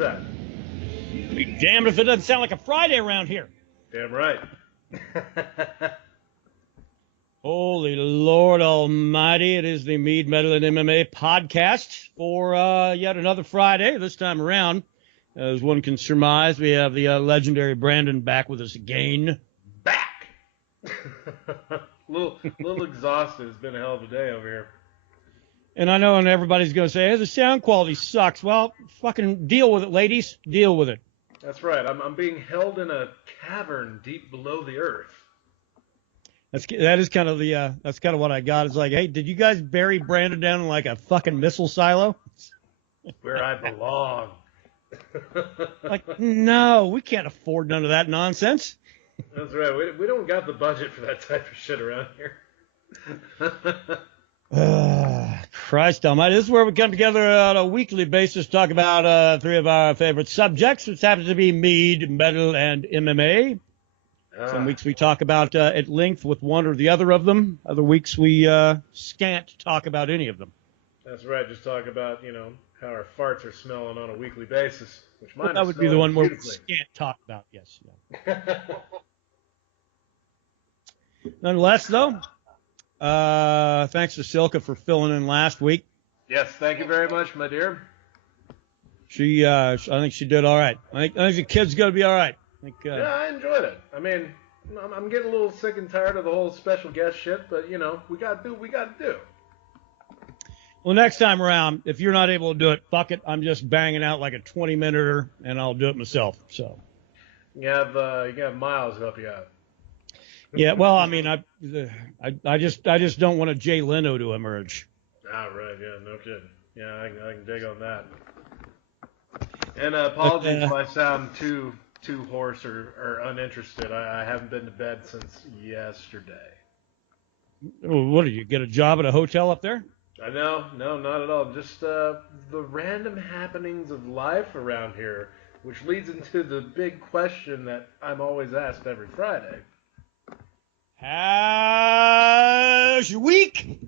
that? Be damned if it doesn't sound like a Friday around here. Damn right. Holy Lord Almighty, it is the Mead, Metal, and MMA podcast for yet another Friday. This time around, as one can surmise, we have the legendary Brandon back with us again. Back! little exhausted. It's been a hell of a day over here. And I know everybody's going to say, hey, the sound quality sucks. Well, fucking deal with it, ladies. Deal with it. That's right. I'm being held in a cavern deep below the earth. That's kind of what I got. It's like, hey, did you guys bury Brandon down in like a fucking missile silo? Where I belong. Like, no, we can't afford none of that nonsense. That's right. We don't got the budget for that type of shit around here. Christ almighty. This is where we come together on a weekly basis to talk about three of our favorite subjects, which happens to be Mead, Metal, and MMA. Some weeks we talk about at length with one or the other of them. Other weeks we scant talk about any of them. That's right. Just talk about, how our farts are smelling on a weekly basis. Which mine that would be the one where we beautifully. scant talk about, yes. Yeah. Nonetheless, though, thanks to Silka for filling in last week. Yes, thank you very much, my dear. I think she did all right. I think the kid's going to be all right. Yeah, I enjoyed it. I mean, I'm getting a little sick and tired of the whole special guest shit, but, we got to do what we got to do. Well, next time around, if you're not able to do it, fuck it. I'm just banging out like a 20-minute, and I'll do it myself. So. You have Miles help you out. Yeah, well, I mean, I just don't want a Jay Leno to emerge. Ah, right, yeah, no kidding. Yeah, I can dig on that. And apologies if I sound too hoarse or uninterested. I haven't been to bed since yesterday. What do you get a job at a hotel up there? I know, no, not at all. Just the random happenings of life around here, which leads into the big question that I'm always asked every Friday. How's your week?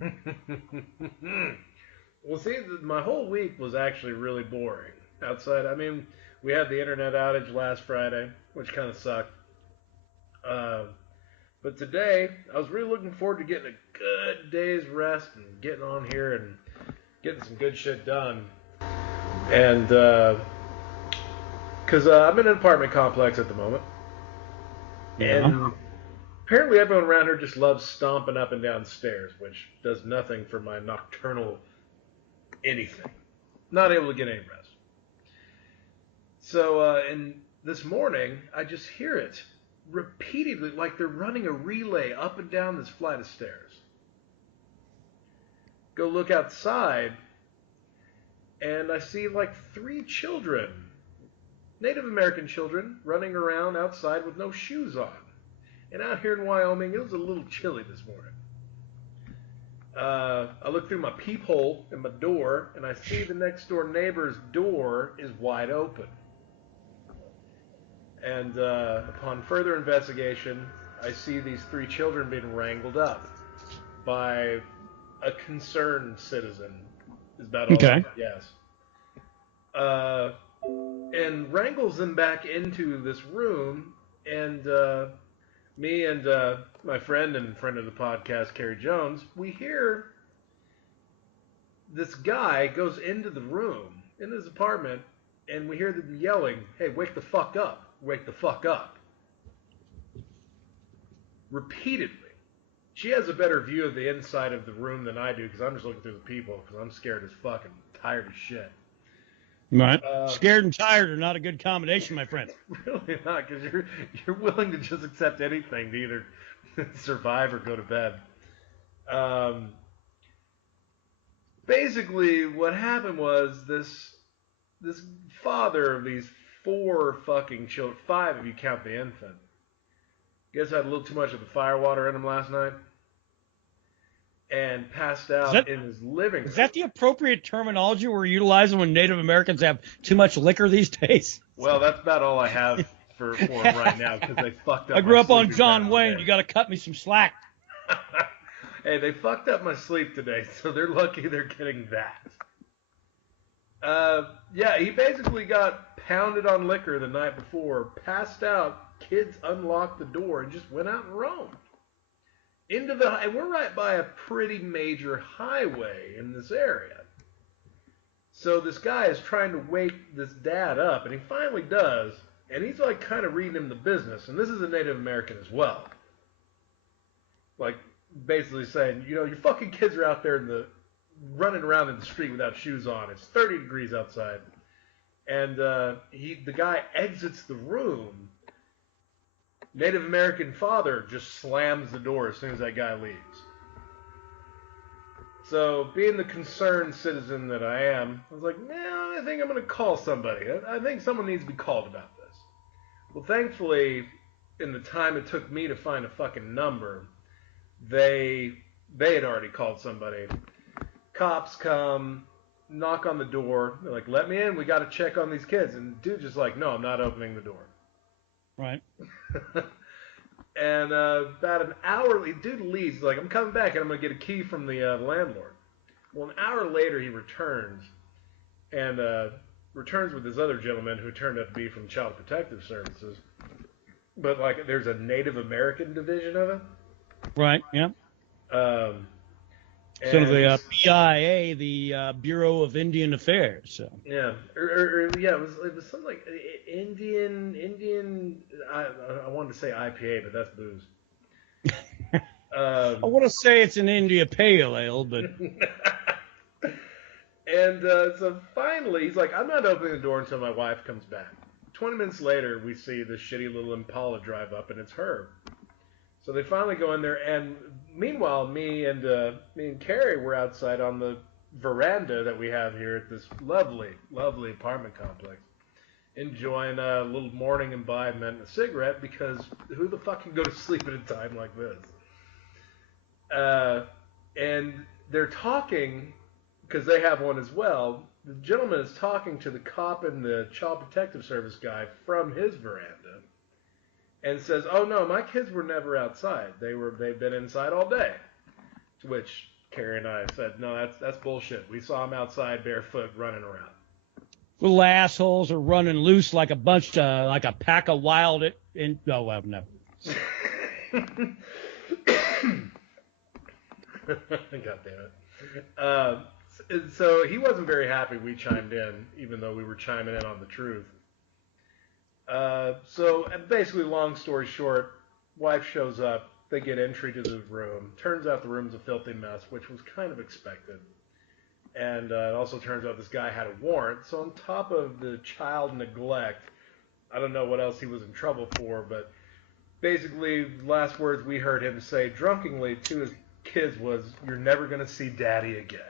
Well, see, my whole week was actually really boring. Outside, I mean, we had the internet outage last Friday, which kind of sucked. But today, I was really looking forward to getting a good day's rest and getting on here and getting some good shit done. And, because I'm in an apartment complex at the moment. Yeah. And apparently everyone around here just loves stomping up and down stairs, which does nothing for my nocturnal anything. Not able to get any rest. So, and this morning, I just hear it repeatedly, like they're running a relay up and down this flight of stairs. Go look outside, and I see like 3 children, Native American children, running around outside with no shoes on. And out here in Wyoming, it was a little chilly this morning. I look through my peephole in my door, and I see the next door neighbor's door is wide open. And upon further investigation, I see these 3 children being wrangled up by a concerned citizen. Is about all Okay. Yes. And wrangles them back into this room, and me and my friend and friend of the podcast, Kerry Jones, we hear this guy goes into the room, in his apartment, and we hear them yelling, "Hey, wake the fuck up. Wake the fuck up." Repeatedly. She has a better view of the inside of the room than I do, because I'm just looking through the peephole, because I'm scared as fuck and tired as shit. Right. Scared and tired are not a good combination, my friend. Really not, because you're willing to just accept anything to either survive or go to bed. Basically, what happened was this father of these 4 fucking children, 5 if you count the infant, guess had a little too much of the firewater in him last night, and passed out in his living room. Is that the appropriate terminology we're utilizing when Native Americans have too much liquor these days? Well, that's about all I have for them right now, because they fucked up. I grew up on John Wayne. You got to cut me some slack. Hey, they fucked up my sleep today, so they're lucky they're getting that. Yeah, he basically got pounded on liquor the night before, passed out, kids unlocked the door and just went out and roamed. And we're right by a pretty major highway in this area. So this guy is trying to wake this dad up, and he finally does, and he's like kind of reading him the business, and this is a Native American as well. Like, basically saying, you know, your fucking kids are out there running around in the street without shoes on. It's 30 degrees outside. And the guy exits the room. Native American father just slams the door as soon as that guy leaves. So, being the concerned citizen that I am, I was like, I think I'm going to call somebody. I think someone needs to be called about this. Well, thankfully, in the time it took me to find a fucking number, they had already called somebody. Cops come, knock on the door. They're like, let me in. We got to check on these kids. And the dude's just like, no, I'm not opening the door. Right. And about an hour, the dude leaves. He's like, I'm coming back, and I'm going to get a key from the landlord. Well, an hour later, he returns, and returns with this other gentleman who turned out to be from Child Protective Services. But, like, there's a Native American division of it. Right, yeah. So the BIA, the Bureau of Indian Affairs. So. Yeah, it was something like Indian. I wanted to say IPA, but that's booze. I want to say it's an India Pale Ale, but. And so finally, he's like, I'm not opening the door until my wife comes back. 20 minutes later, we see this shitty little Impala drive up, and it's her. So they finally go in there, and meanwhile, me and Carrie were outside on the veranda that we have here at this lovely, lovely apartment complex, enjoying a little morning imbibement and a cigarette, because who the fuck can go to sleep at a time like this? And they're talking, because they have one as well. The gentleman is talking to the cop and the Child Protective Service guy from his veranda. And says, "Oh no, my kids were never outside. They've been inside all day." To which Carrie and I said, "No, that's bullshit. We saw them outside barefoot running around." Little assholes are running loose like like a pack of wild. No. God damn it. So he wasn't very happy we chimed in, even though we were chiming in on the truth. So basically, long story short, wife shows up. They get entry to the room. Turns out the room's a filthy mess, which was kind of expected. And it also turns out this guy had a warrant. So on top of the child neglect, I don't know what else he was in trouble for, but basically, the last words we heard him say drunkenly to his kids was, "You're never going to see Daddy again."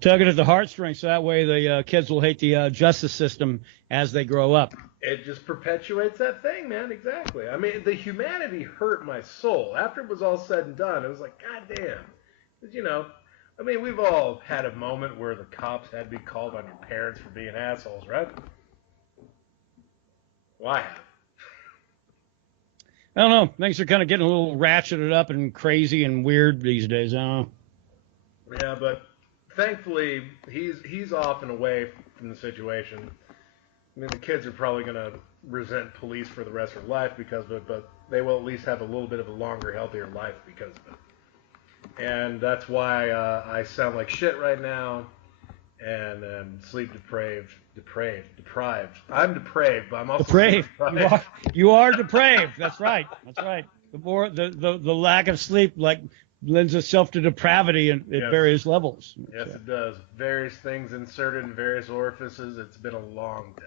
Tugging at the heartstrings, so that way the kids will hate the justice system as they grow up. It just perpetuates that thing, man. Exactly. I mean, the humanity hurt my soul. After it was all said and done, it was like, God damn. Because, I mean, we've all had a moment where the cops had to be called on your parents for being assholes, right? Why? I don't know. Things are kind of getting a little ratcheted up and crazy and weird these days. I don't know. Yeah, but thankfully, he's off and away from the situation. I mean, the kids are probably going to resent police for the rest of their life because of it, but they will at least have a little bit of a longer, healthier life because of it. And that's why I sound like shit right now, and am sleep deprived. I'm depraved, but I'm also depraved. You are depraved. That's right. The more the lack of sleep lends itself to depravity at various levels. Yes, it does. Various things inserted in various orifices. It's been a long day.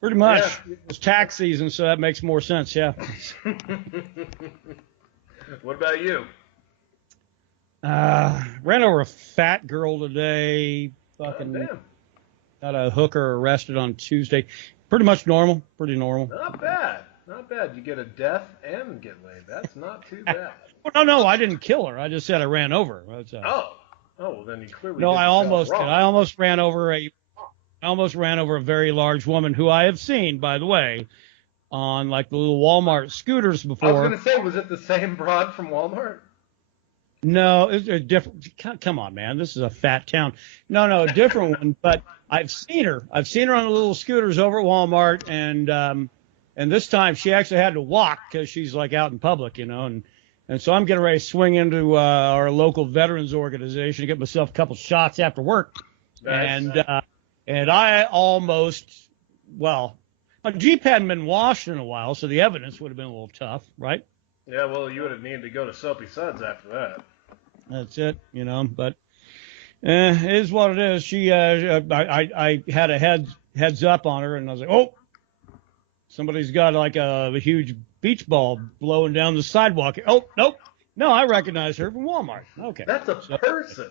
Pretty much. Yeah. It's tax season, so that makes more sense, yeah. What about you? Ran over a fat girl today. Fucking got a hooker arrested on Tuesday. Pretty much normal. Pretty normal. Not bad. You get a death and get laid. That's not too bad. No, I didn't kill her. I just said I ran over her. Well, then you clearly No, I almost did. I almost ran over a very large woman who I have seen, by the way, on like the little Walmart scooters before. I was going to say, was it the same broad from Walmart? No, it's a different. Come on, man. This is a fat town. No, a different one. But I've seen her. I've seen her on the little scooters over at Walmart, and this time she actually had to walk because she's like out in public, and so I'm getting ready to swing into our local veterans organization to get myself a couple shots after work, Nice. and I almost, well, my Jeep hadn't been washed in a while, so the evidence would have been a little tough, right? Yeah, well, you would have needed to go to Soapy Suds after that. That's it, but it is what it is. I had a heads up on her, and I was like, oh, somebody's got like a huge beach ball blowing down the sidewalk. Oh, nope. No, I recognize her from Walmart. Okay. That's a person.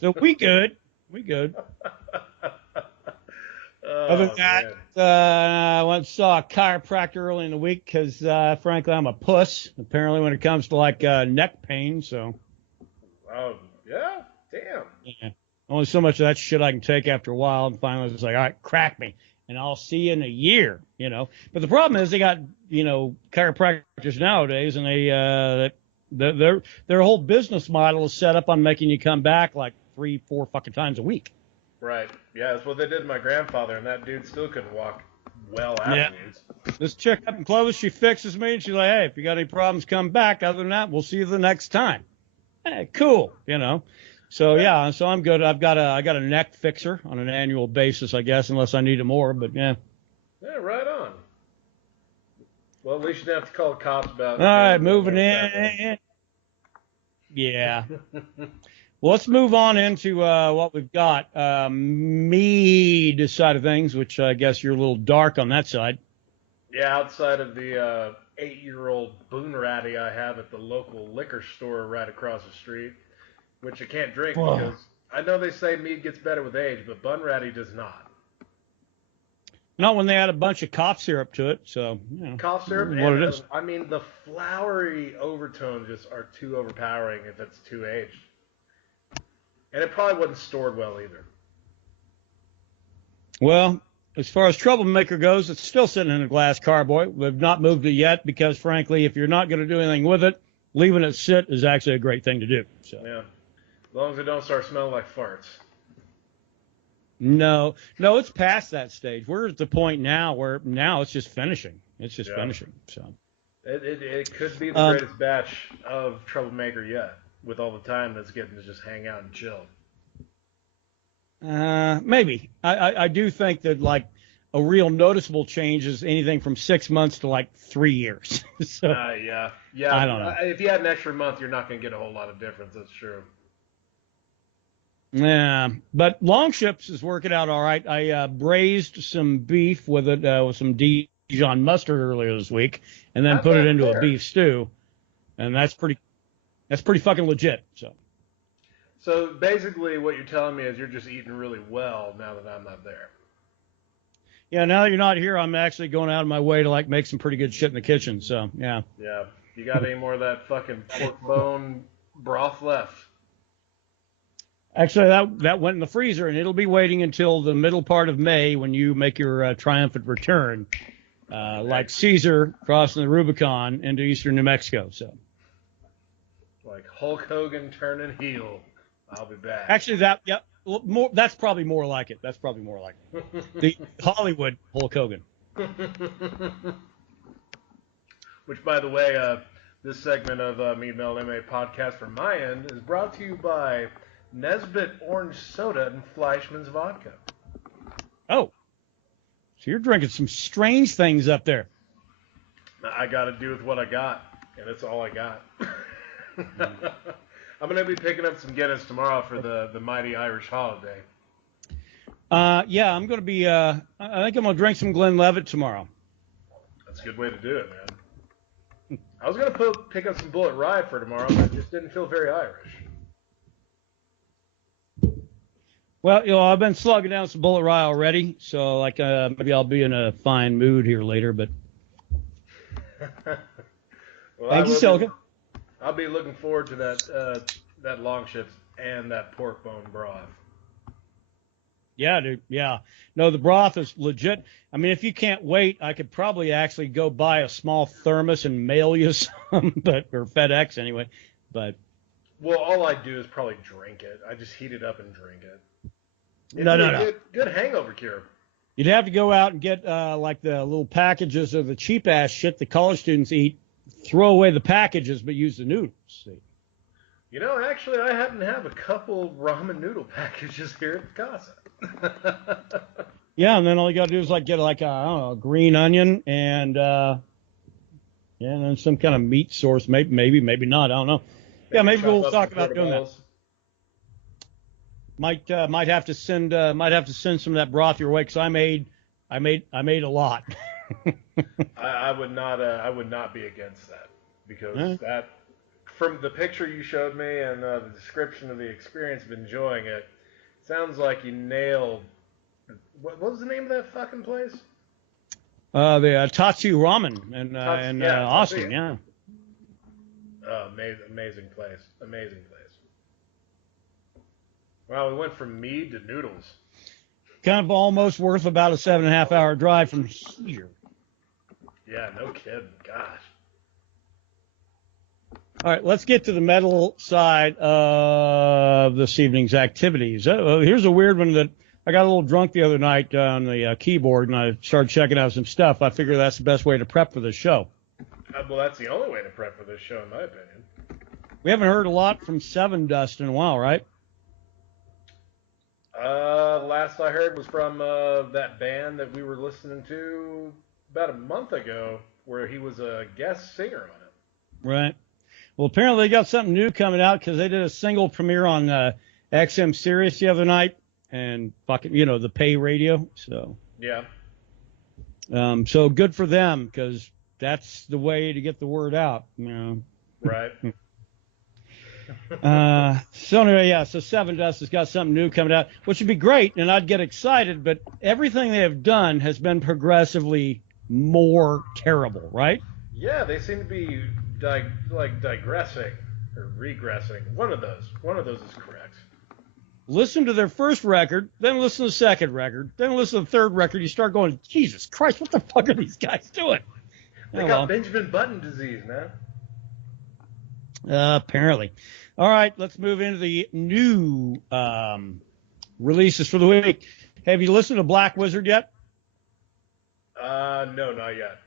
So we good. We good. Other than that, I went and saw a chiropractor early in the week because, frankly, I'm a puss, apparently, when it comes to, like, neck pain, so. Oh, yeah? Damn. Yeah. Only so much of that shit I can take after a while, and finally it's like, all right, crack me, and I'll see you in a year, But the problem is they got, chiropractors nowadays, and their whole business model is set up on making you come back like 3-4 fucking times a week. Right. Yeah, that's what they did to my grandfather, and that dude still couldn't walk well afterwards. Yeah. This chick up in Clovis, she fixes me, and she's like, hey, if you got any problems, come back. Other than that, we'll see you the next time. Hey, cool, So, yeah, so I'm good. I got a neck fixer on an annual basis, I guess, unless I need it more, but yeah. Yeah, right on. Well, at least you didn't have to call the cops about it. All right, moving in. Yeah. Well, let's move on into what we've got. Mead side of things, which I guess you're a little dark on that side. Yeah, outside of the 8-year-old Boone Ratty I have at the local liquor store right across the street, which I can't drink because I know they say mead gets better with age, but Bun Ratty does not. Not when they add a bunch of cough syrup to it, so, Cough syrup, what it is. I mean, the flowery overtones just are too overpowering if it's too aged. And it probably wasn't stored well either. Well, as far as Troublemaker goes, it's still sitting in a glass carboy. We've not moved it yet because, frankly, if you're not going to do anything with it, leaving it sit is actually a great thing to do. So. Yeah, as long as it don't start smelling like farts. No, it's past that stage. We're at the point now where now it's just finishing. It's just finishing. So. It could be the greatest batch of Troublemaker yet, with all the time that's getting to just hang out and chill. Maybe. I do think that, like, a real noticeable change is anything from 6 months to, like, 3 years. So, yeah. I don't know. If you had an extra month, you're not going to get a whole lot of difference. That's true. Yeah, but Longships is working out all right. I braised some beef with it with some Dijon mustard earlier this week, and then put it into a beef stew, and that's pretty fucking legit. So basically, what you're telling me is you're just eating really well now that I'm not there. Yeah, now that you're not here, I'm actually going out of my way to like make some pretty good shit in the kitchen. So yeah. Yeah. You got any more of that fucking pork bone broth left? Actually, that went in the freezer, and it'll be waiting until the middle part of May when you make your triumphant return, like Caesar crossing the Rubicon into eastern New Mexico. So, like Hulk Hogan turning heel, I'll be back. Actually, that's probably more like it. The Hollywood Hulk Hogan. Which, by the way, this segment of Mead MMA podcast from my end is brought to you by Nesbitt Orange Soda and Fleischmann's Vodka. Oh. So you're drinking some strange things up there. I got to do with what I got, and that's all I got. I'm going to be picking up some Guinness tomorrow for the mighty Irish holiday. Yeah, I'm going to be, I think I'm going to drink some Glenlivet tomorrow. That's a good way to do it, man. I was going to pick up some Bullet Rye for tomorrow, but it just didn't feel very Irish. Well, I've been slugging down some Bullet Rye already, so like maybe I'll be in a fine mood here later, but well, thank you, Silka. I'll be looking forward to that Longships and that pork bone broth. Yeah, dude. Yeah. No, the broth is legit. I mean, if you can't wait, I could probably actually go buy a small thermos and mail you some, or FedEx anyway. But well, all I do is probably drink it. I just heat it up and drink it. No. Good hangover cure. You'd have to go out and get like the little packages of the cheap ass shit the college students eat. Throw away the packages, but use the noodles. See? You know, actually, I happen to have a couple ramen noodle packages here at Casa. Yeah, and then all you got to do is like get like a green onion and then some kind of meat source. Maybe not. I don't know. Maybe we'll talk about doing that. Might have to send some of that broth your way because I made a lot. I would not be against that because that from the picture you showed me and the description of the experience of enjoying it, sounds like you nailed. What was the name of that fucking place? The Tatsu Ramen in Austin. Yeah. Oh, amazing place. Amazing place. Wow, we went from Mead to noodles. Kind of almost worth about a 7.5 hour drive from here. Yeah, no kidding. Gosh. All right, let's get to the metal side of this evening's activities. Here's a weird one that I got a little drunk the other night on the keyboard, and I started checking out some stuff. I figure that's the best way to prep for this show. Well, that's the only way to prep for this show, in my opinion. We haven't heard a lot from Seven Dust in a while, right? Last I heard was from that band that we were listening to about a month ago, where he was a guest singer on it. Right. Well, apparently they got something new coming out because they did a single premiere on XM Sirius the other night, and fucking, the pay radio. So yeah. So good for them because that's the way to get the word out. Right. So anyway, yeah. So Seven Dust has got something new coming out, which would be great, and I'd get excited. But everything they have done has been progressively more terrible, right? Yeah, they seem to be digressing or regressing. One of those is correct. Listen to their first record, then listen to the second record, then listen to the third record. You start going, Jesus Christ, what the fuck are these guys doing? They got Benjamin Button disease, man. Apparently. All right, let's move into the new releases for the week. Have you listened to Black Wizard yet? No, not yet.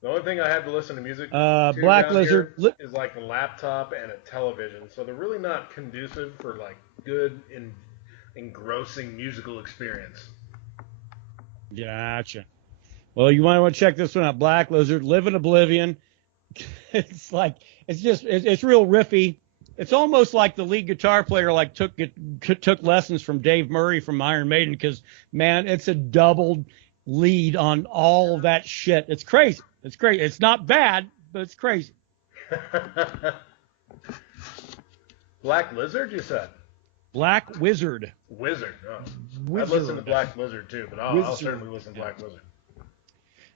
The only thing I have to listen to music to Black Lizard is like a laptop and a television, so they're really not conducive for like good and engrossing musical experience. Gotcha. Well, you might want to check this one out. Black Lizard, Live in Oblivion. It's real riffy. It's almost like the lead guitar player took lessons from Dave Murray from Iron Maiden because, man, it's a doubled lead on all of that shit. It's crazy. It's great. It's not bad, but it's crazy. Black Lizard, you said? Black Wizard. Wizard. Oh. I've listened to Black Lizard too, but I'll certainly listen to Black Lizard.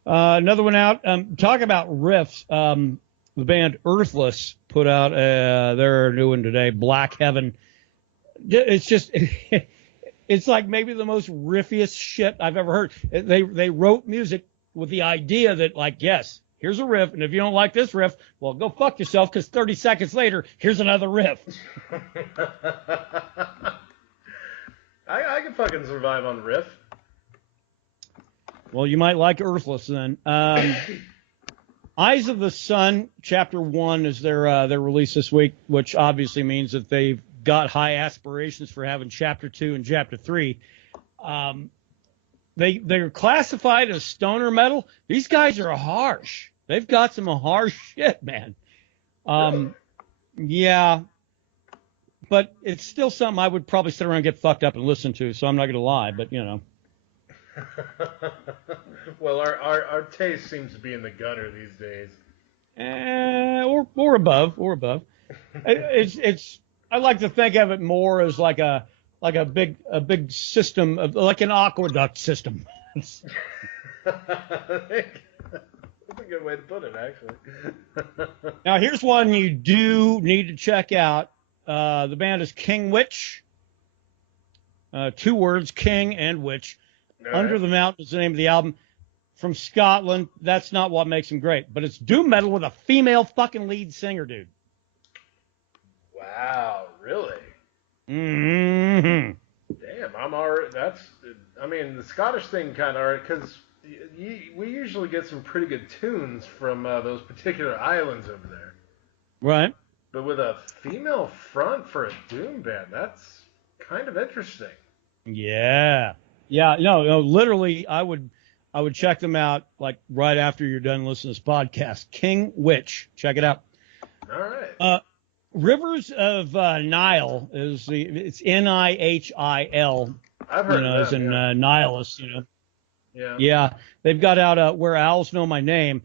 Another one out. Talk about riffs. The band Earthless put out their new one today, Black Heaven. It's just, it's like maybe the most riffiest shit I've ever heard. They wrote music with the idea that, like, yes, here's a riff, and if you don't like this riff, well, go fuck yourself, because 30 seconds later, here's another riff. I can fucking survive on the riff. Well, you might like Earthless then. Eyes of the Sun, Chapter 1 is their release this week, which obviously means that they've got high aspirations for having Chapter 2 and Chapter 3. They're classified as stoner metal. These guys are harsh. They've got some harsh shit, man. Yeah. But it's still something I would probably sit around and get fucked up and listen to, so I'm not going to lie, but, Well, our taste seems to be in the gutter these days. Or above. It's I like to think of it more as like a big system of, like an aqueduct system. That's a good way to put it, actually. Now here's one you do need to check out. The band is King Witch. 2 words, King and Witch. All Under right. the Mountain is the name of the album. from Scotland. That's not what makes them great, but it's doom metal with a female fucking lead singer, dude. Wow, really? Mm-hmm. Damn, I'm already. I mean, the Scottish thing kind of, because we usually get some pretty good tunes from those particular islands over there. Right. But with a female front for a doom band, that's kind of interesting. Yeah. Yeah. No, literally, I would check them out like right after you're done listening to this podcast. King Witch. Check it out. All right. Rivers of Nile it's Nihil. I've heard of them, as in nihilist, Yeah. Yeah. They've got out Where Owls Know My Name.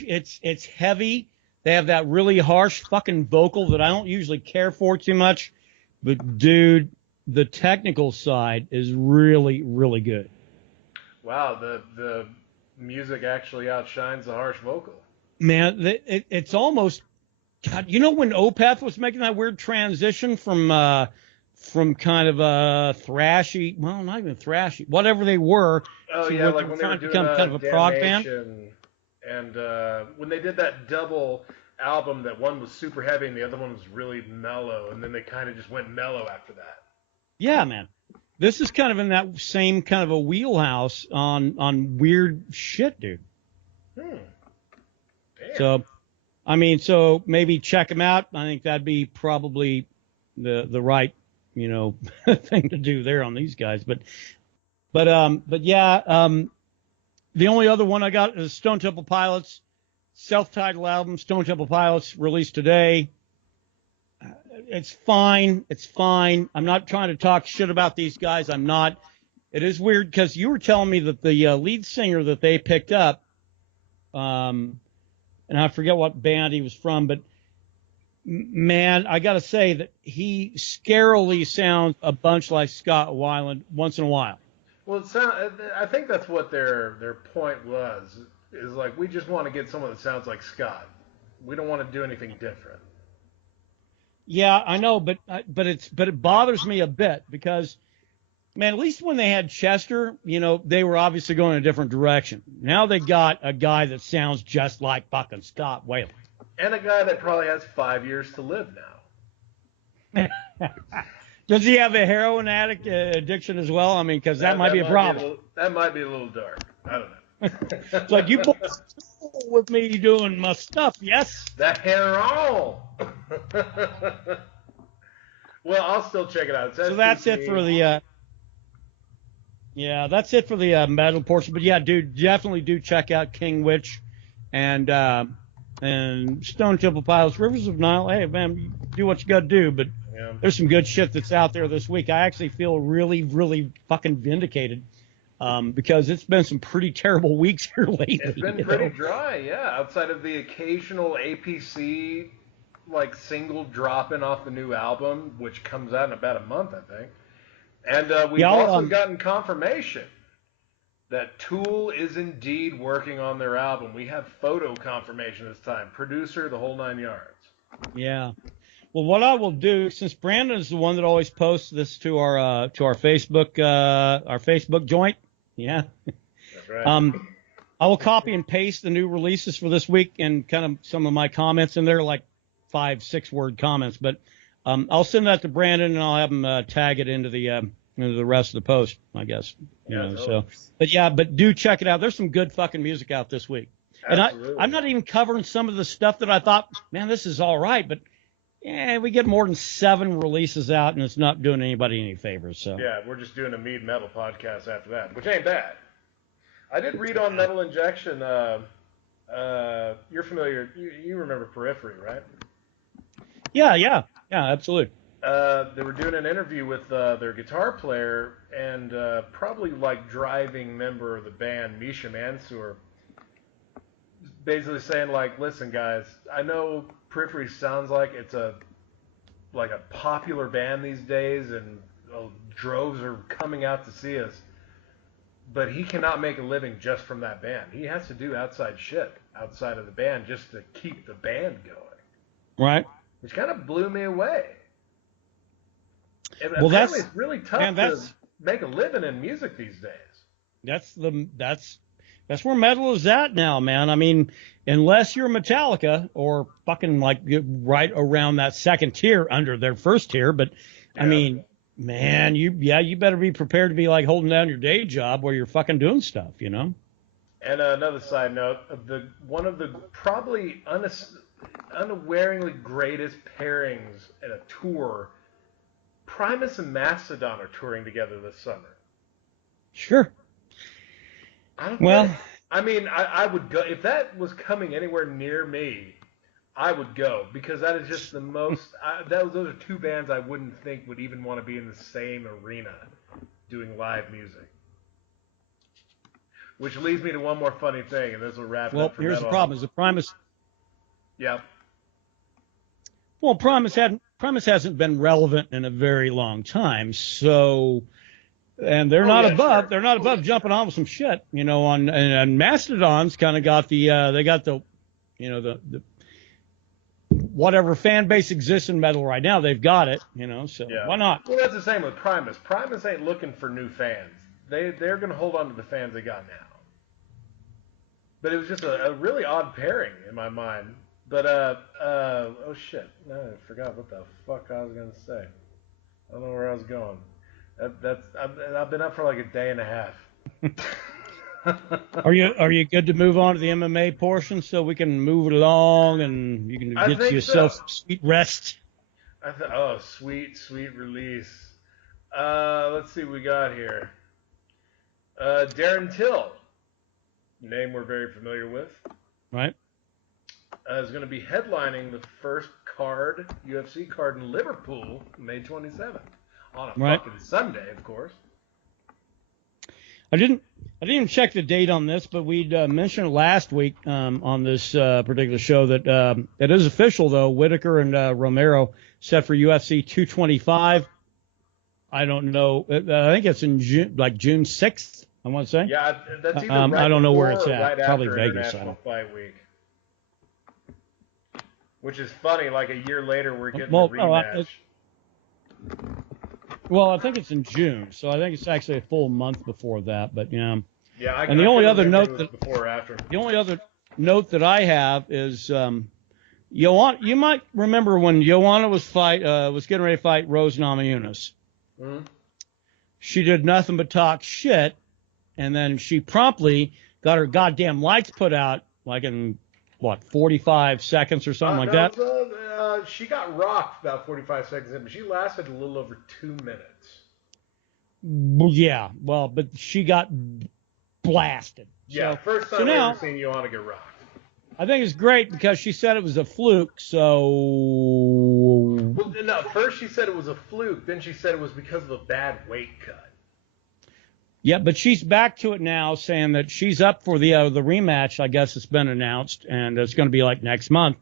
It's heavy. They have that really harsh fucking vocal that I don't usually care for too much. But dude, the technical side is really, really good. Wow, the music actually outshines the harsh vocal. Man, it's almost, God, when Opeth was making that weird transition from kind of thrashy, well, not even thrashy, whatever they were. Oh yeah, like when they were doing kind of a prog band. And when they did that double album, that one was super heavy and the other one was really mellow, and then they kind of just went mellow after that. Yeah, man. This is kind of in that same kind of a wheelhouse on weird shit, dude. Damn. So, so maybe check them out. I think that'd be probably the right, thing to do there on these guys. But yeah, the only other one I got is Stone Temple Pilots, self-titled album. Stone Temple Pilots released today. It's fine. It's fine. I'm not trying to talk shit about these guys. I'm not. It is weird because you were telling me that the lead singer that they picked up, and I forget what band he was from, but man, I got to say that he scarily sounds a bunch like Scott Weiland once in a while. Well, I think that's what their point was. Is like, we just want to get someone that sounds like Scott. We don't want to do anything different. Yeah, I know, but it bothers me a bit because, man, at least when they had Chester, they were obviously going in a different direction. Now they got a guy that sounds just like fucking Scott Weiland. And a guy that probably has 5 years to live now. Does he have a heroin addict addiction as well? I mean, because that might be a problem. That might be a little dark. I don't know. It's like, you boys with me doing my stuff, yes? The heroin. Well, I'll still check it out. So that's it for the that's it for the metal portion. But yeah, dude, definitely do check out King Witch and Stone Temple Pilots, Rivers of Nile. Hey, man, you do what you got to do, but there's some good shit that's out there this week. I actually feel really, really fucking vindicated because it's been some pretty terrible weeks here lately. It's been pretty dry, yeah, outside of the occasional APC single dropping off the new album, which comes out in about a month, I think. And we've also gotten confirmation that Tool is indeed working on their album. We have photo confirmation this time. Producer, the whole 9 yards. Yeah. Well, what I will do, since Brandon is the one that always posts this to our Facebook joint, yeah. That's right. I will copy and paste the new releases for this week and kind of some of my comments in there, like 5-6 word comments. But I'll send that to Brandon and I'll have him tag it into the rest of the post, I guess. But do check it out. There's some good fucking music out this week. Absolutely. And I'm not even covering some of the stuff that I thought, man, this is all right, but we get more than 7 releases out, and it's not doing anybody any favors. So yeah, we're just doing a Mead Metal podcast after that, which ain't bad. I did read on Metal Injection. You're familiar. You remember Periphery, right? Yeah, absolutely. They were doing an interview with their guitar player and probably driving member of the band, Misha Mansour, basically saying listen guys, I know Periphery sounds like it's a popular band these days and droves are coming out to see us, but he cannot make a living just from that band. He has to do outside shit outside of the band just to keep the band going. Right. Which kind of blew me away. Well, apparently it's really tough to make a living in music these days. That's where metal is at now, man. I mean, unless you're Metallica or fucking like right around that second tier under their first tier, but I mean, man, you better be prepared to be like holding down your day job where you're fucking doing stuff, you know? And another side note, one of the probably unawareingly greatest pairings at a tour, Primus and Mastodon are touring together this summer. Sure. I don't get it. I mean, I would go if that was coming anywhere near me. I would go because that is just the most. Those are two bands I wouldn't think would even want to be in the same arena doing live music. Which leads me to one more funny thing, and this will wrap it up. Well, here's the problem: is the Primus. Yeah. Well, Primus hasn't been relevant in a very long time, so. And they're not above jumping on with some shit, you know. And Mastodon's kind of got they got the whatever fan base exists in metal right now, they've got it, you know. So why not? Well, that's the same with Primus. Primus ain't looking for new fans. They're going to hold on to the fans they got now. But it was just a really odd pairing in my mind. But oh shit, no, I forgot what the fuck I was going to say. I don't know where I was going. I've been up for like a day and a half. Are you good to move on to the MMA portion so we can move it along and you can get yourself some sweet rest? Sweet release. Let's see what we got here. Darren Till, name we're very familiar with. Right. Is going to be headlining the first UFC card in Liverpool, May 27th. On a fucking Sunday, of course. I didn't even check the date on this, but we'd mentioned it last week on this particular show that it is official, though. Whitaker and Romero set for UFC 225. I don't know. I think it's in June 6th, I want to say. Yeah, that's either right I don't know where it's at. Right Probably Vegas. International Fight Week. Which is funny, like a year later, we're getting a rematch. Well, I think it's in June, so I think it's actually a full month before that. But yeah. And the only other note that I have is you might remember when Joanna was getting ready to fight Rose Namajunas. Mm-hmm. She did nothing but talk shit, and then she promptly got her goddamn lights put out, like in 45 seconds or something like that. She got rocked about 45 seconds in, but she lasted a little over 2 minutes. Yeah, well, but she got blasted. Yeah, first time I've ever seen Joanna get rocked. I think it's great because she said it was a fluke, so... Well, no, first she said it was a fluke, then she said it was because of a bad weight cut. Yeah, but she's back to it now, saying that she's up for the rematch. I guess it's been announced, and it's going to be like next month.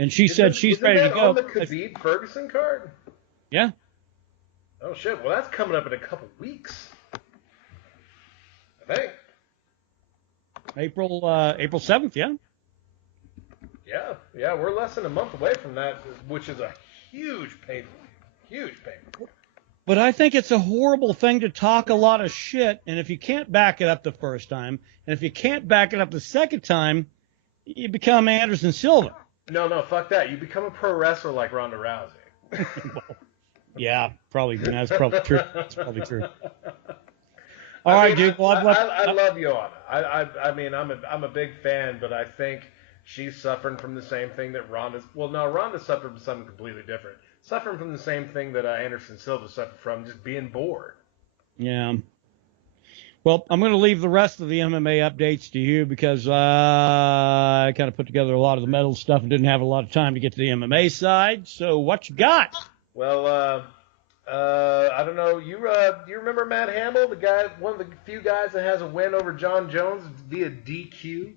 And she said she's ready to go. On the Khabib Ferguson card? Yeah. Oh shit! Well, that's coming up in a couple weeks. I think. April 7th, yeah. Yeah, we're less than a month away from that, which is a huge pay-per-view. Huge pay-per-view. But I think it's a horrible thing to talk a lot of shit, and if you can't back it up the first time, and if you can't back it up the second time, you become Anderson Silva. No, fuck that. You become a pro wrestler like Ronda Rousey. Well, yeah, probably. That's probably true. That's probably true. All right, dude. Well, I love Joanna. I mean, I'm a big fan, but I think she's suffering from the same thing that Ronda's. Well, no, Ronda suffered from something completely different. Suffering from the same thing that Anderson Silva suffered from, just being bored. Yeah. Well, I'm going to leave the rest of the MMA updates to you because I kind of put together a lot of the metal stuff and didn't have a lot of time to get to the MMA side. So what you got? Well, I don't know. You remember Matt Hamill, the guy, one of the few guys that has a win over John Jones via DQ?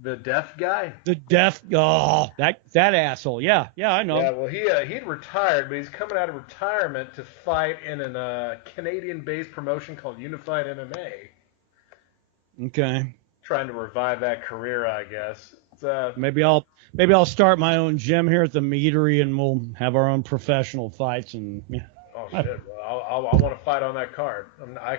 The deaf guy? The deaf, that asshole. Yeah, I know. Yeah, well, he'd retired, but he's coming out of retirement to fight in a Canadian-based promotion called Unified MMA. Okay. Trying to revive that career, I guess. Maybe I'll start my own gym here at the Meadery, and we'll have our own professional fights. And oh shit! Well, I want to fight on that card. I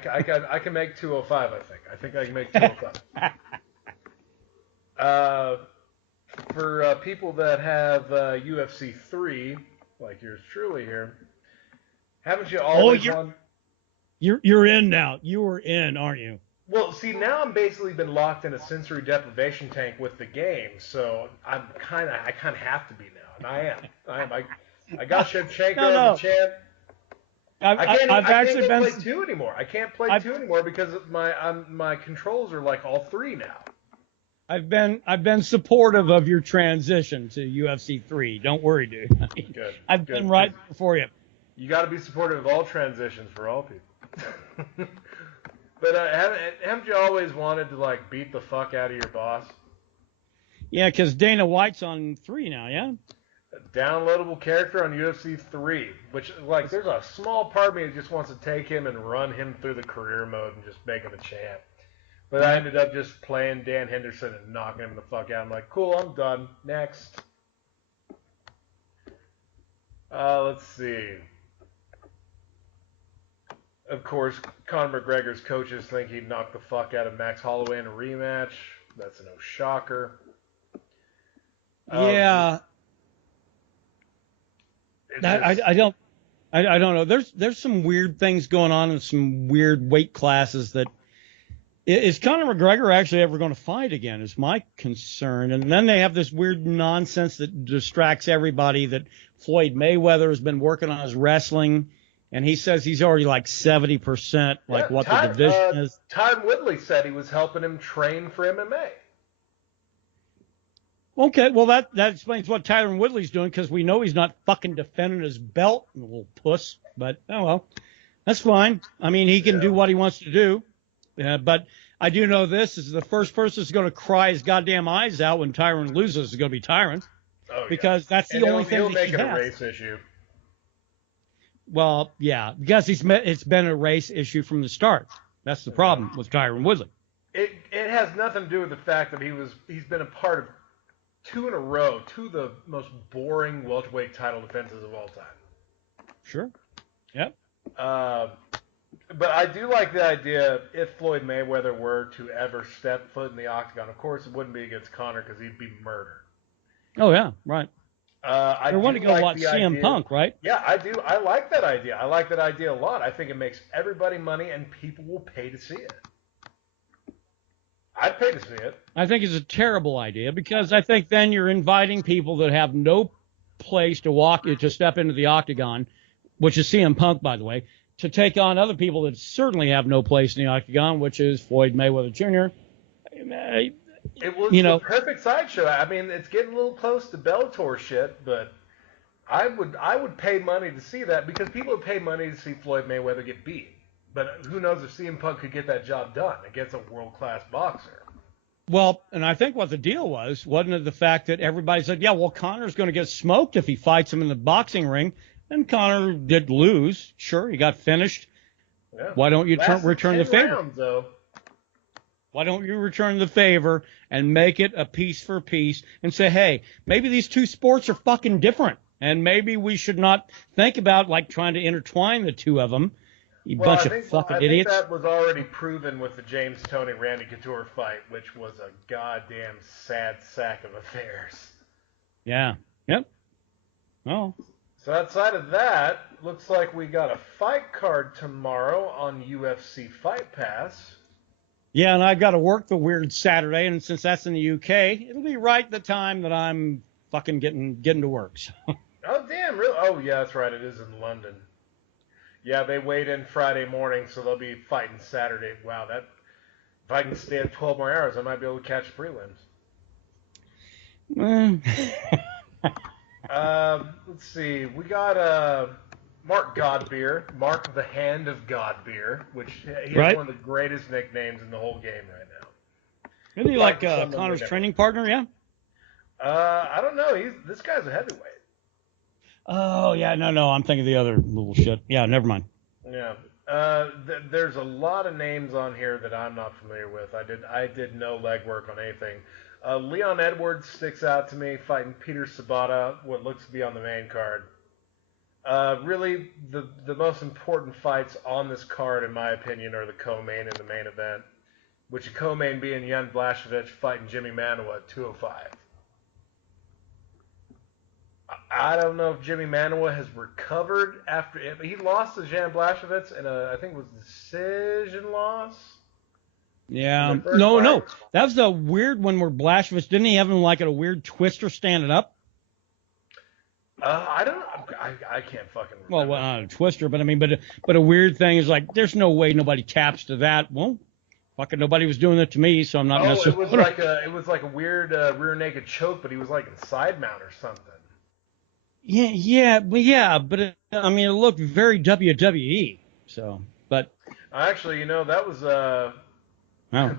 can make 205. I think I can make 205. For people that have UFC 3, like yours truly here, haven't you always won? You're in now. You are in, aren't you? Well, see, now I'm basically been locked in a sensory deprivation tank with the game, so I kind of have to be now, and I am. I got Shevchenko as a champ. I can't play 2 anymore. I can't play 2 anymore because of my controls are like all 3 now. I've been supportive of your transition to UFC 3. Don't worry, dude. Good. I've been right for you. You got to be supportive of all transitions for all people. But haven't you always wanted to like beat the fuck out of your boss? Yeah, because Dana White's on 3 now, yeah? A downloadable character on UFC 3, which, like, there's a small part of me that just wants to take him and run him through the career mode and just make him a champ. But I ended up just playing Dan Henderson and knocking him the fuck out. I'm like, cool, I'm done. Next. Let's see. Of course, Conor McGregor's coaches think he'd knock the fuck out of Max Holloway in a rematch. That's no shocker. Yeah. I don't know. There's some weird things going on in some weird weight classes that is Conor McGregor actually ever going to fight again is my concern. And then they have this weird nonsense that distracts everybody that Floyd Mayweather has been working on his wrestling. And he says he's already like 70%, like what the division is. Tyron Woodley said he was helping him train for MMA. Okay, well, that explains what Tyron Woodley's doing because we know he's not fucking defending his belt, little puss. But, oh, well, that's fine. I mean, he can do what he wants to do. But I do know this is the first person that's going to cry his goddamn eyes out when Tyron loses is going to be Tyron. Oh, because that's the only thing that he has. He'll make it a race issue. Well, yeah, because it's been a race issue from the start. That's the problem with Tyron Woodley. It has nothing to do with the fact that he's been a part of 2 in a row, 2 of the most boring welterweight title defenses of all time. Sure. Yep. But I do like the idea if Floyd Mayweather were to ever step foot in the octagon. Of course, it wouldn't be against Conor because he'd be murdered. Oh yeah, right. I want to go watch CM Punk, right? Yeah, I do. I like that idea. I like that idea a lot. I think it makes everybody money, and people will pay to see it. I'd pay to see it. I think it's a terrible idea because I think then you're inviting people that have no place to step into the octagon, which is CM Punk, by the way, to take on other people that certainly have no place in the octagon, which is Floyd Mayweather Jr. It was the perfect sideshow. I mean, it's getting a little close to Bellator shit, but I would pay money to see that because people would pay money to see Floyd Mayweather get beat. But who knows if CM Punk could get that job done against a world-class boxer. Well, and I think what the deal wasn't it the fact that everybody said, yeah, well, Conor's going to get smoked if he fights him in the boxing ring. And Conor did lose. Sure, he got finished. Yeah. Why don't you return the favor? Rounds, though. Why don't you return the favor and make it a piece for piece and say, hey, maybe these 2 sports are fucking different. And maybe we should not think about like trying to intertwine the 2 of them. You bunch of fucking idiots. I think that was already proven with the James Toney Randy Couture fight, which was a goddamn sad sack of affairs. Yeah. Yep. Oh. So outside of that, looks like we got a fight card tomorrow on UFC Fight Pass. Yeah, and I've got to work the weird Saturday, and since that's in the UK, it'll be right the time that I'm fucking getting to work. So. Oh, damn, really? Oh, yeah, that's right. It is in London. Yeah, they weighed in Friday morning, so they'll be fighting Saturday. Wow, if I can stay at 12 more hours, I might be able to catch prelims. Let's see. We got Mark Godbeer, Mark the Hand of Godbeer, which he has one of the greatest nicknames in the whole game right now. Isn't he like Conor's training partner, yeah? I don't know. This guy's a heavyweight. Oh, yeah, no, I'm thinking of the other little shit. Yeah, never mind. Yeah. There's a lot of names on here that I'm not familiar with. I did no legwork on anything. Leon Edwards sticks out to me, fighting Peter Sabata, what looks to be on the main card. Really, the most important fights on this card, in my opinion, are the co-main and the main event. Which the co-main being Jan Blachowicz fighting Jimmy Manuwa at 205. I don't know if Jimmy Manuwa has recovered after he lost to Jan Blachowicz in I think it was a decision loss. Yeah. No. That was the weird one where Blachowicz, didn't he have him like at a weird twister standing up? I can't fucking remember. Well, not a twister, but I mean, but a weird thing is like, there's no way nobody taps to that. Well, fucking nobody was doing it to me, so I'm not necessarily. It was like a weird rear naked choke, but he was like in side mount or something. But I mean, it looked very WWE. So, but actually, that was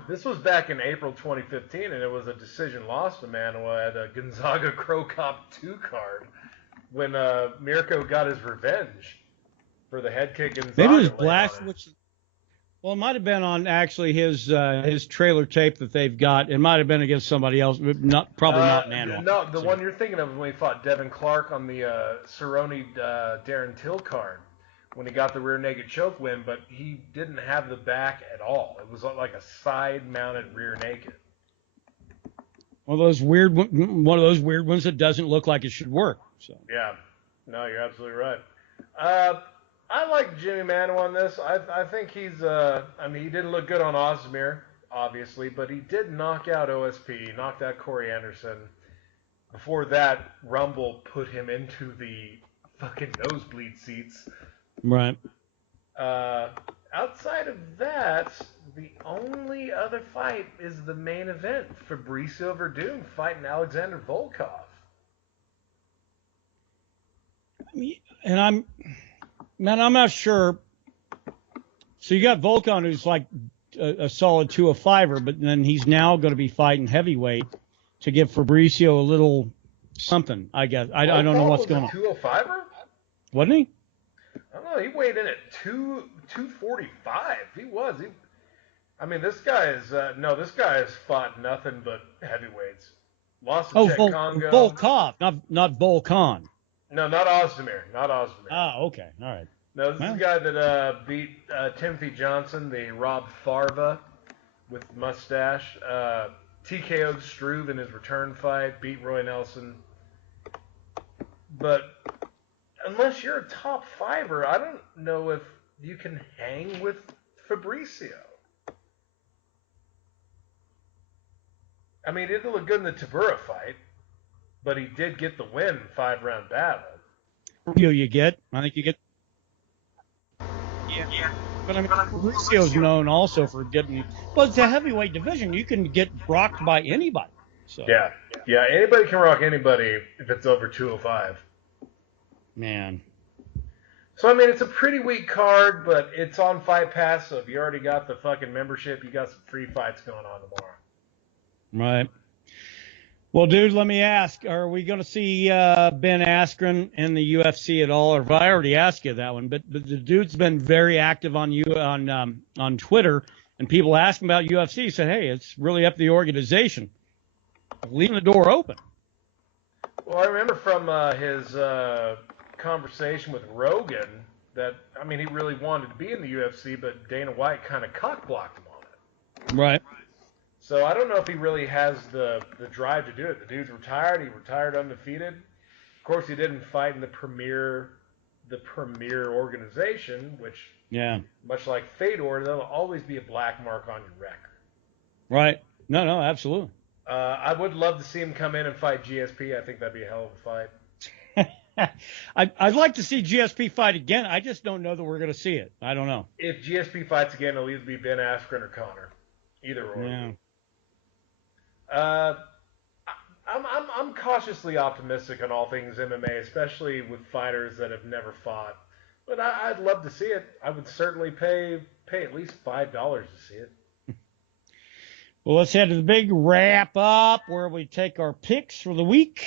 this was back in April 2015, and it was a decision loss to Manuwa at a Gonzaga Crow Cop 2 card when Mirko got his revenge for the head kick. Gonzaga maybe it was Blachowicz. Well, it might have been on actually his trailer tape that they've got. It might have been against somebody else, probably not Manuwa. No, the one you're thinking of is when he fought Devin Clark on the Cerrone Darren Till card when he got the rear naked choke win, but he didn't have the back at all. It was like a side mounted rear naked. One of those weird ones that doesn't look like it should work. So yeah, no, you're absolutely right. I like Jimmy Manuwa on this. I think he's, he didn't look good on Ozdemir, obviously, but he did knock out OSP, he knocked out Corey Anderson. Before that, Rumble put him into the fucking nosebleed seats. Right. Outside of that, the only other fight is the main event, Fabricio Verdun fighting Alexander Volkov. And I'm not sure. So you got Volkov, who's like a solid 205er, but then he's now going to be fighting heavyweight to give Fabricio a little something, I guess. I don't know what's going on. 205er? Wasn't he? I don't know. He weighed in at 245. He was. This guy has fought nothing but heavyweights. Lost to Chet Congo. Volkov, not Volkan. No, not Ozdemir. Oh, okay. All right. No, this is the guy that beat Timothy Johnson, the Rob Farva with mustache. TKO'd Struve in his return fight, beat Roy Nelson. But unless you're a top fiver, I don't know if you can hang with Fabricio. I mean, it didn't look good in the Tabura fight, but he did get the win 5-round battle. I think you get. Yeah. But I mean, Fabricio's known also for getting. Well, it's a heavyweight division. You can get rocked by anybody. So. Yeah. Anybody can rock anybody if it's over 205. Man. So, I mean, it's a pretty weak card, but it's on Fight Pass, so if you already got the fucking membership, you got some free fights going on tomorrow. Right. Well, dude, let me ask, are we going to see Ben Askren in the UFC at all? Or have I already asked you that one? But the dude's been very active on Twitter, and people ask him about UFC. He said, hey, it's really up to the organization. Leaving the door open. Well, I remember from his conversation with Rogan that, he really wanted to be in the UFC, but Dana White kind of cock-blocked him on it. Right. So I don't know if he really has the drive to do it. The dude's retired. He retired undefeated. Of course, he didn't fight in the premier organization, which, much like Fedor, there'll always be a black mark on your record. Right. No, absolutely. I would love to see him come in and fight GSP. I think that'd be a hell of a fight. I'd like to see GSP fight again. I just don't know that we're going to see it. I don't know. If GSP fights again, it'll either be Ben Askren or Connor. Either or. Yeah. I'm cautiously optimistic on all things MMA, especially with fighters that have never fought. But I'd love to see it. I would certainly pay at least $5 to see it. Well, let's head to the big wrap up where we take our picks for the week.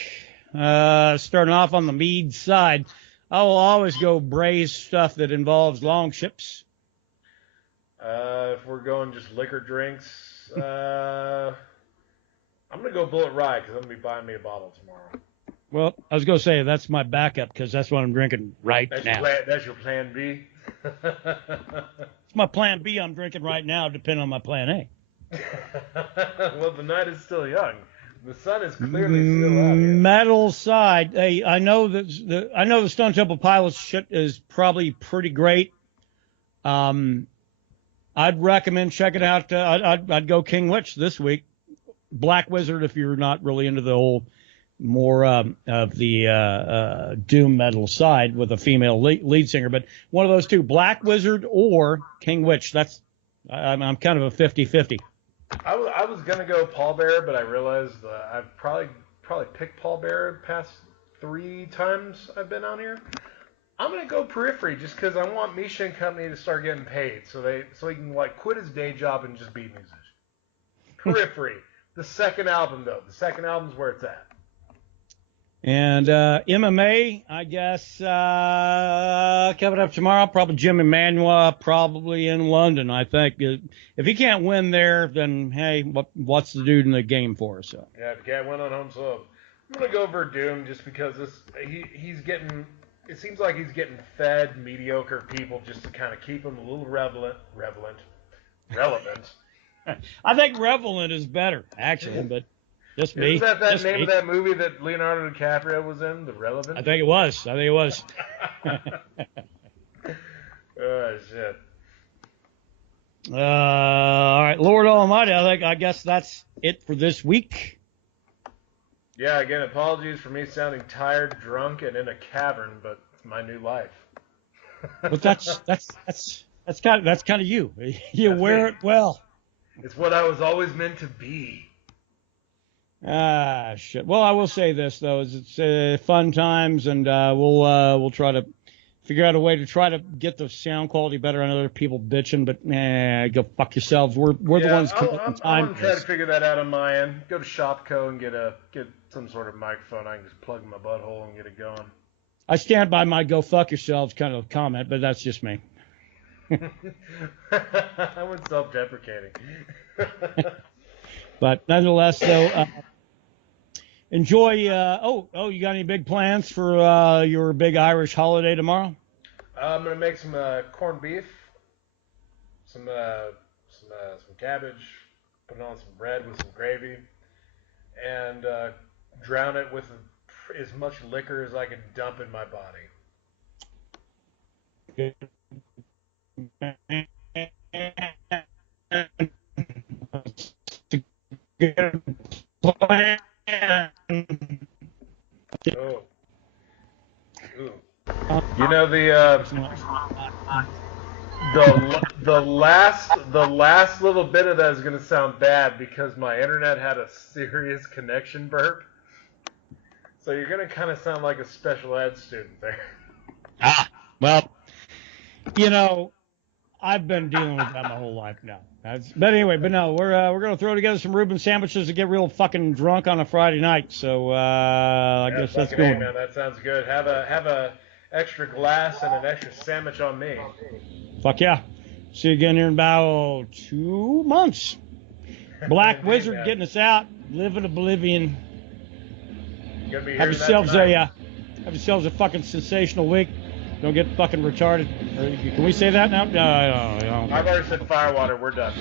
Starting off on the Mead side, I will always go Braze stuff that involves long ships. If we're going just liquor drinks, I'm going to go Bullet Rye because I'm going to be buying me a bottle tomorrow. Well, I was going to say that's my backup because that's what I'm drinking right now. That's your plan B? It's my plan B I'm drinking right now, depending on my plan A. Well, the night is still young. The sun is clearly still out here. Metal side. Hey, I know the Stone Temple Pilots shit is probably pretty great. I'd recommend checking out. I'd go King Witch this week. Black Wizard if you're not really into the whole more of the doom metal side with a female lead singer. But one of those two, Black Wizard or King Witch. I'm kind of a 50-50. I was gonna go pallbearer, but I realized I've probably picked pallbearer past 3 times I've been on here. I'm gonna go periphery just because I want Misha and company to start getting paid, so he can like quit his day job and just be a musician. Periphery, the second album though. The second album's where it's at. And MMA, I guess, coming up tomorrow, probably Jim Emmanuel, probably in London, I think. If he can't win there, then, hey, what's the dude in the game for? So. Yeah, if he can't win on home soil. I'm going to go Verdum just because he's getting, it seems like he's getting fed mediocre people just to kind of keep him a little relevant. I think relevant is better, actually, but... Just me. Isn't that Just name me. of that movie that Leonardo DiCaprio was in, The Relevant? I think it was. Oh, shit. All right, Lord Almighty, I guess that's it for this week. Yeah, again, apologies for me sounding tired, drunk, and in a cavern, but it's my new life. But that's kind of you. You wear it well. It's what I was always meant to be. Ah, shit. Well, I will say this though: it's fun times, and we'll try to figure out a way to try to get the sound quality better on other people bitching. But go fuck yourselves. We're the ones committing time. I'm gonna try to figure that out on my end. Go to Shopco and get some sort of microphone. I can just plug in my butthole and get it going. I stand by my "go fuck yourselves" kind of comment, but that's just me. I went self-deprecating. But nonetheless, though, enjoy. You got any big plans for your big Irish holiday tomorrow? I'm gonna make some corned beef, some cabbage, put it on some bread with some gravy, and drown it with as much liquor as I can dump in my body. Oh. Ooh. You know the last little bit of that is going to sound bad because my internet had a serious connection burp. So you're going to kind of sound like a special ed student there. Well, I've been dealing with that my whole life now. But anyway, we're going to throw together some Reuben sandwiches to get real fucking drunk on a Friday night. So I guess that's cool. Man, that sounds good. Have a extra glass and an extra sandwich on me. Fuck yeah. See you again here in about 2 months. Black Wizard getting us out, living oblivion. Have yourselves a fucking sensational week. Don't get fucking retarded. Can we say that now? No. I've already said firewater. We're done.